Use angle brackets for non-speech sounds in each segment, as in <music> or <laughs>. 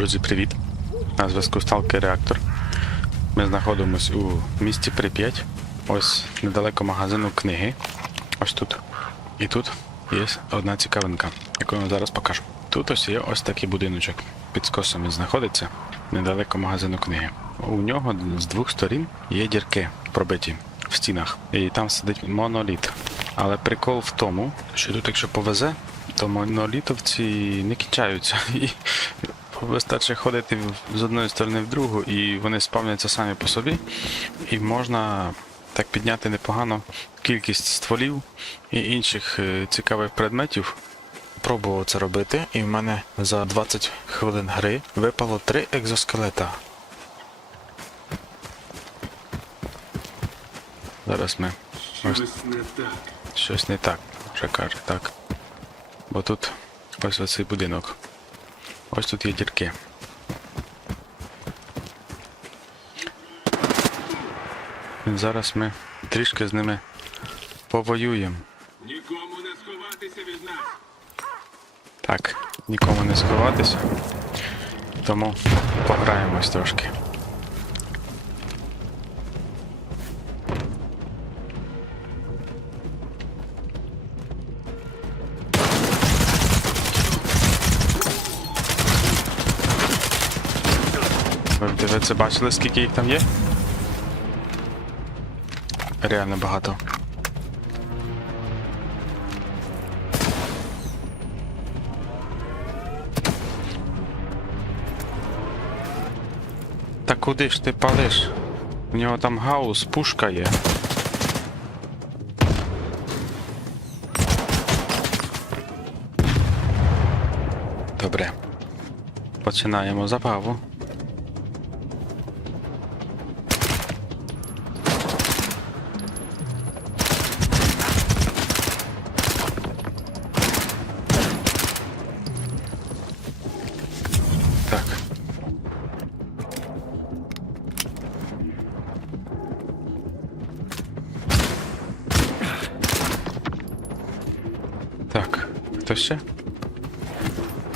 Друзі, привіт! На зв'язку Сталкер Реактор. Ми знаходимося у місті Прип'ять. Ось недалеко магазину книги. Ось тут. І тут є одна цікавинка, яку я вам зараз покажу. Тут ось є ось такий будиночок. Під скосом він знаходиться недалеко магазину книги. У нього з двох сторін є дірки пробиті в стінах. І там сидить моноліт. Але прикол в тому, що тут, якщо повезе, то монолітовці не кінчаються. <laughs> вистачить ходити з одної сторони в другу, і вони спавняться самі по собі. І можна так підняти непогано кількість стволів і інших е, цікавих предметів. Пробував це робити, і в мене за 20 хвилин гри випало 3 екзоскелета. Зараз ми Щось не так. щось не так, вже каже, так. Бо тут ось оцей будинок. Ось тут є дірки. І зараз ми трішки з ними повоюємо. Нікому не сховатися від нас. Так, нікому не сховатися. Тому пограємось трошки. Це бачили, скільки їх там є? Реально багато. Та куди ж ти палиш? У нього там гаус, пушка є. Добре. Починаємо забаву.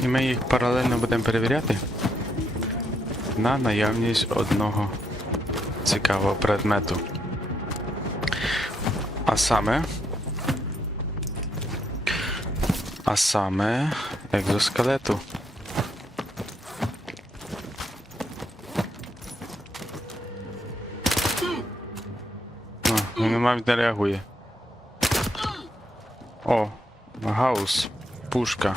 І ми їх паралельно будемо перевіряти на наявність одного цікавого предмету. А саме. А саме екзоскелету. Він, мабуть, не реагує. О, гаус, пушка.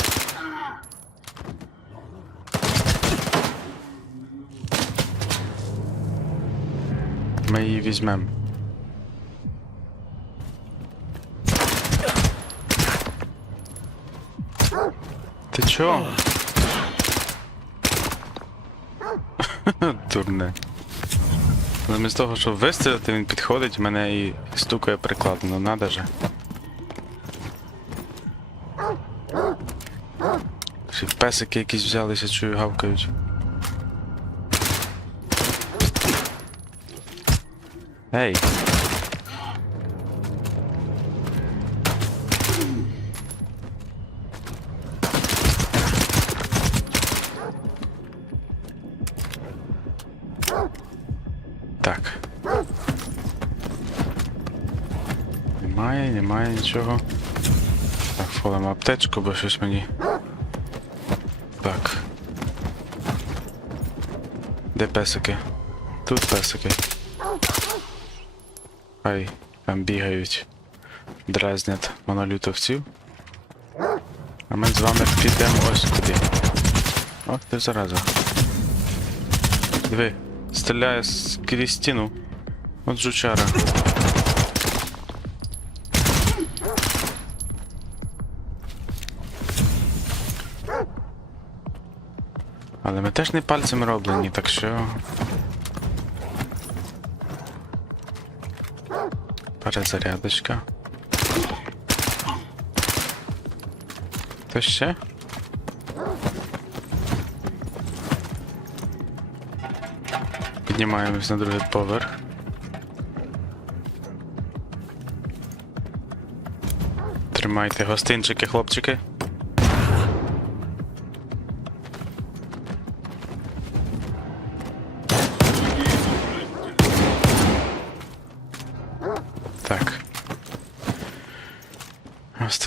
Ми її візьмемо. Ти чо? <laughs> Дурне. Замість того, щоб вистрілити, він підходить мене і стукає прикладом. Ну надо же. Ще песики якісь взялися, чую, гавкають. Ей. Так. Немає, немає нічого. Так, фолимо аптечку, бо щось мені. Так. Де песики? Тут песики. Хай там бігають, дразнять монолютовців. А ми з вами підемо ось куди. Ох ти зараза. Диви, стріляє з стіну. От жучара. Але ми теж не пальцем роблені, так що. Перезарядочка. То ще? Піднімаємось на другий поверх. Тримайте гостинчики, хлопчики.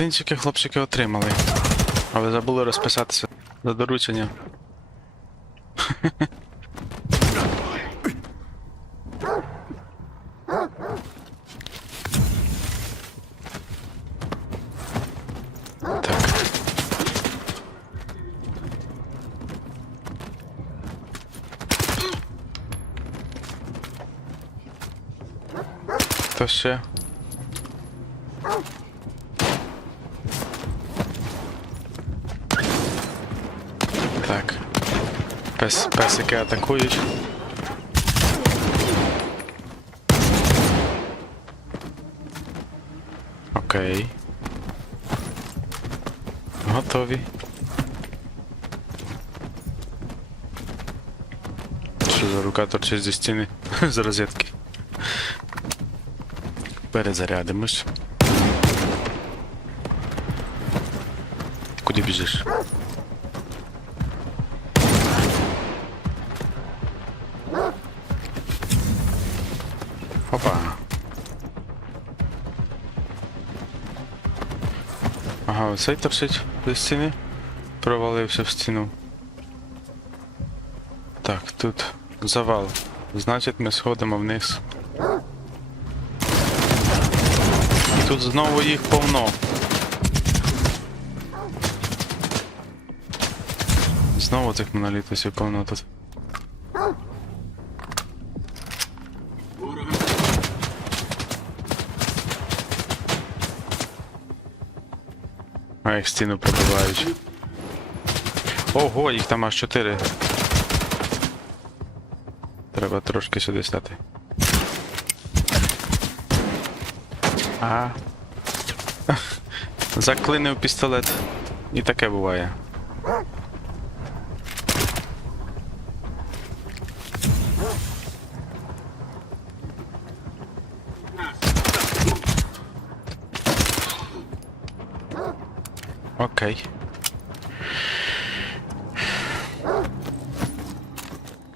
Гостинчики хлопчики отримали. Але забули розписатися за доручення. Хто ще? Так. Пес, песики атакують. Окей. Готові. Що за рука торчить зі стіни з розетки? Перезарядимось. Куди біжиш? Опа. Ага, оцей торчить зі стіни. Провалився в стіну. Так, тут завал. Значить ми сходимо вниз. І тут знову їх повно. Знову цих монолітосів повно тут. Їх стіну пробивають. Ого, їх там аж чотири. Треба трошки сюди стати. Ага. <laughs> Заклинив пістолет. І таке буває. Окей.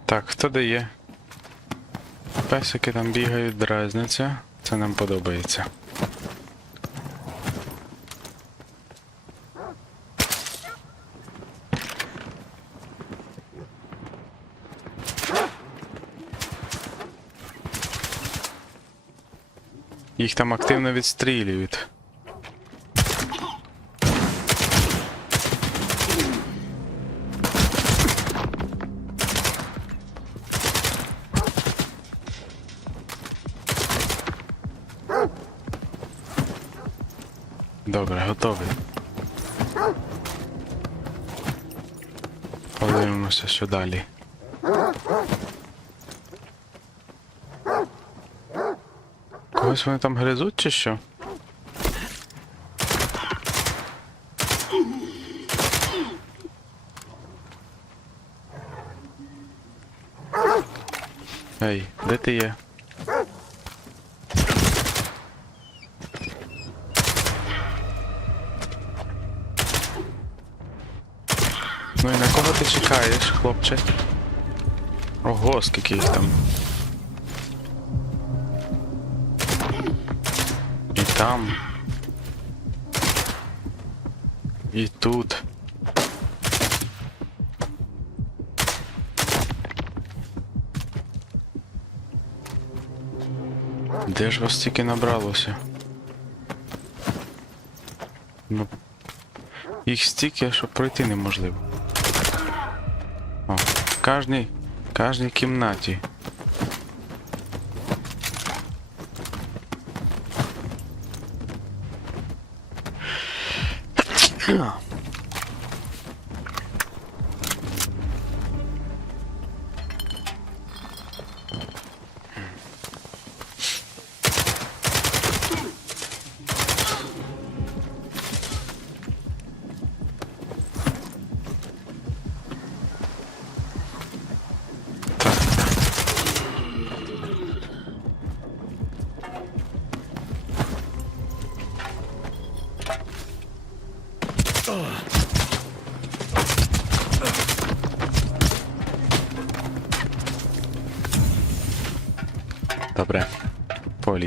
Так, хто дає? Песики там бігають, дразняться. Це нам подобається. Їх там активно відстрілюють. Що далі. Когось вони там гризуть чи що? Ей, де ти є? Ну і на кого ти чекаєш, хлопче? Ого, скільки їх там. І там. І тут. Де ж вас стільки набралося? Ну, їх стільки, що пройти неможливо. Кожній кожній,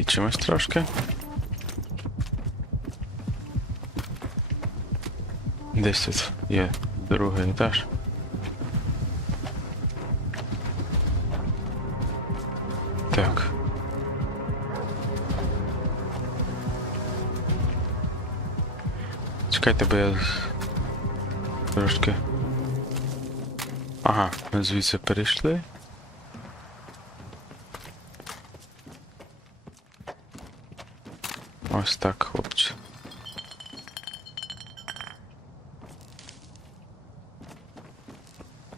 Полічимось трошки. Десь тут є другий етаж. Так. Чекайте, бо я трошки. Ага, ми звідси перейшли. Ось так, хлопці.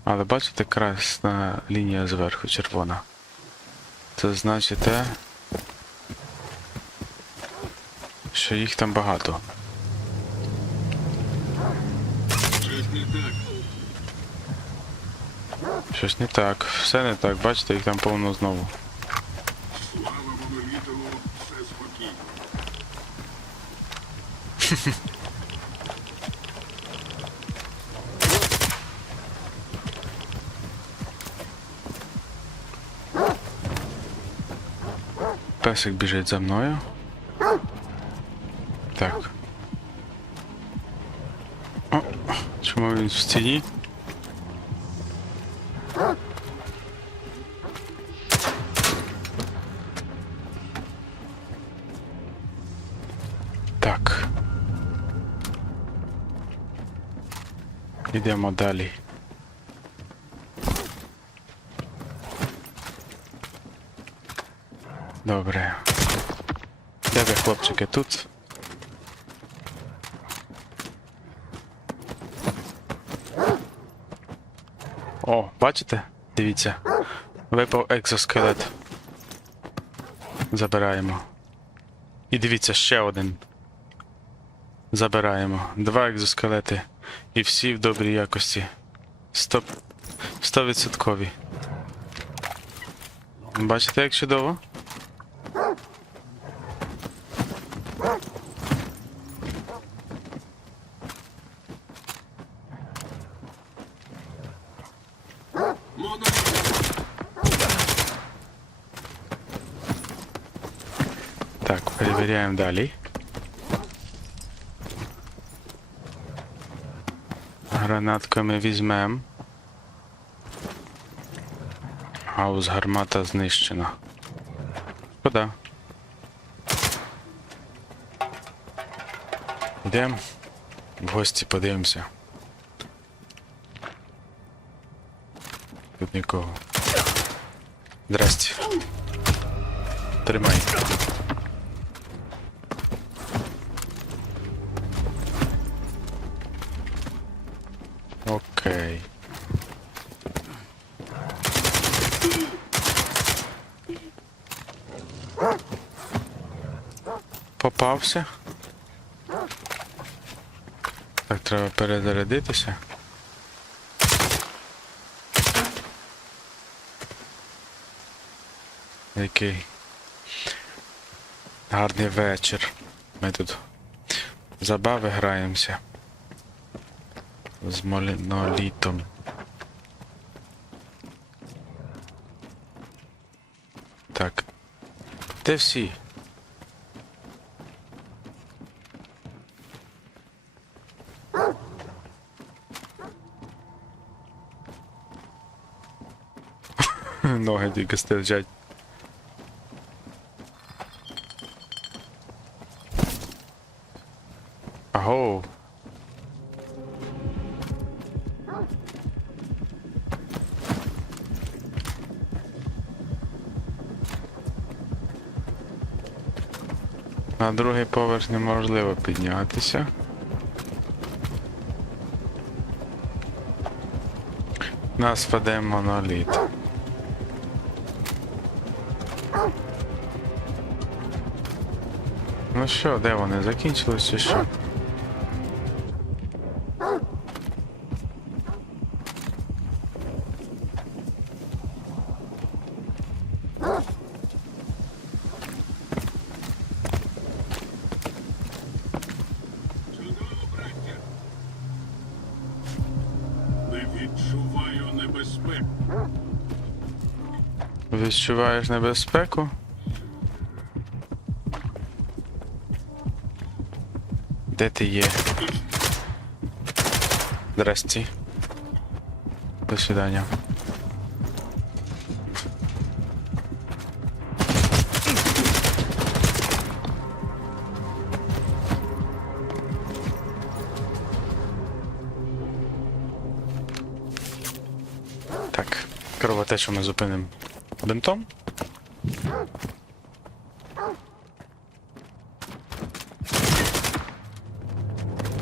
Але бачите, красна лінія зверху червона. Це значить те, що їх там багато. Щось не так. Щось не так, все не так, бачите, їх там повно знову. Песик біжить за мною. Так. О, чому він в стіні? Йдемо далі. Добре. Де ви, хлопчики, тут? О, бачите? Дивіться. Випав екзоскелет. Забираємо. І дивіться, ще один. Забираємо. Два екзоскелети. І всі в добрій якості. Сто... Стовідсоткові. Бачите, як чудово? Так, перевіряємо далі. Гранатку ми візьмемо. Гаус гармата знищена. Шкода. Йдемо. В гості подивимося. Тут нікого. Здрасте. Тримай. Попався. Так, треба перезарядитися. Який гарний вечір. Ми тут забави граємося з монолітом. Так. Де всі? Ноги тільки стирчать. Аго. На другий поверх неможливо піднятися. Нас веде моноліт. Що, де вони? Закінчились чи що? відчуваю небезпеку. Відчуваєш небезпеку? Де ти є? Здрасті. До свидання. Так, кровотечу ми зупинимо бинтом.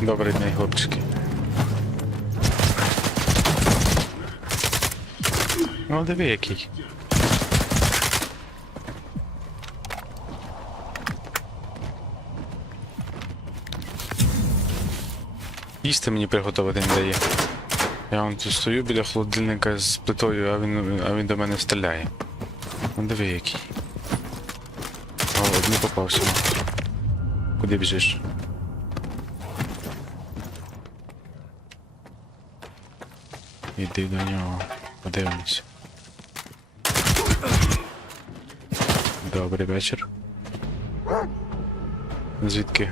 Добрий день, хлопчики. Ну, диви який. Їсти мені приготувати не дає. Я вон тут стою біля холодильника з плитою, а він, а він до мене стріляє. Ну диви який. О, не попався. Куди біжиш? Іди до нього, подивимось. Добрий вечір. Звідки?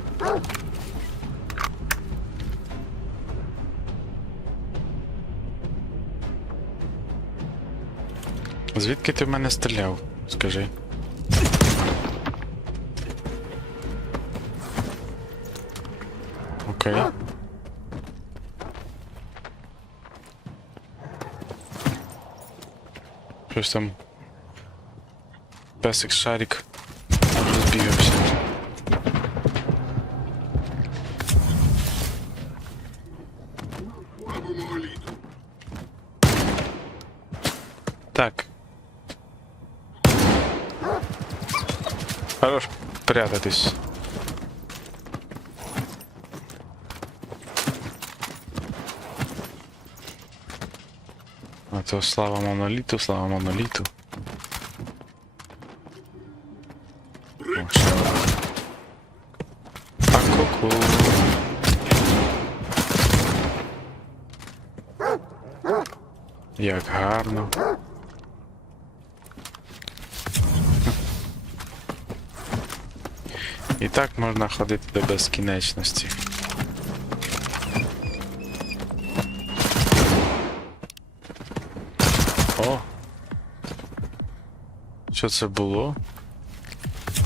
Звідки ти в мене стріляв? Скажи. Окей. Щось там. Песик шарик. Розбігався. Так. Хорош прятатись. То слава моноліту, слава моноліту. А ку-ку. Як гарно. І так можна ходити до безкінечності. Що це було?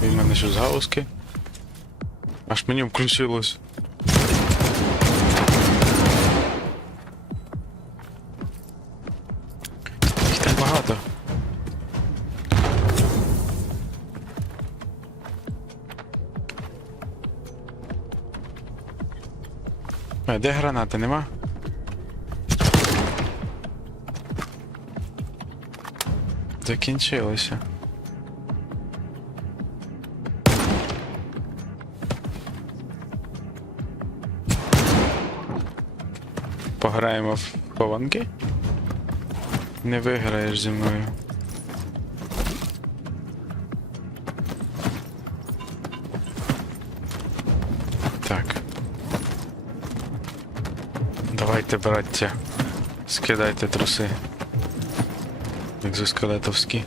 Він мене що з гаузки? Аж мені включилось. Їх так багато. А де гранати нема? Закінчилося. Пограємо в хованки? Не виграєш зі мною. Так. Давайте, браття, скидайте труси. Екзоскелетовські.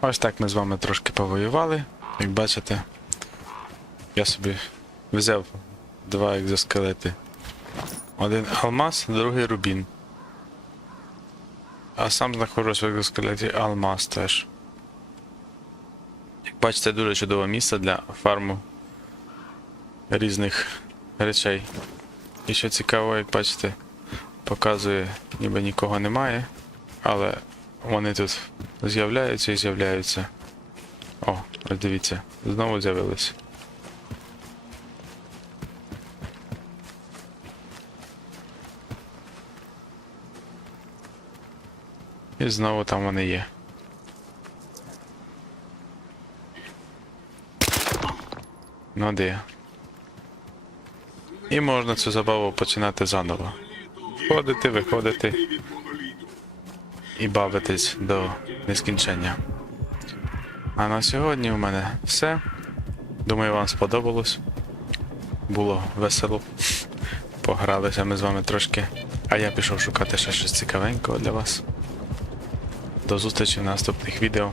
Ось так ми з вами трошки повоювали. Як бачите, я собі взяв два екзоскелети. Один алмаз, другий рубін. А сам знаходжусь в екзоскелеті алмаз теж. Як бачите, дуже чудове місце для фарму різних речей. І що цікаво, як бачите, показує, ніби нікого немає, але вони тут з'являються і з'являються. О, ось дивіться, знову з'явилися. І знову там вони є. Ну де? І можна цю забаву починати заново. Входити, виходити і бавитись до нескінчення. А на сьогодні у мене все. Думаю, вам сподобалось. Було весело. Погралися ми з вами трошки. А я пішов шукати ще щось цікавенького для вас. До зустрічі в наступних відео.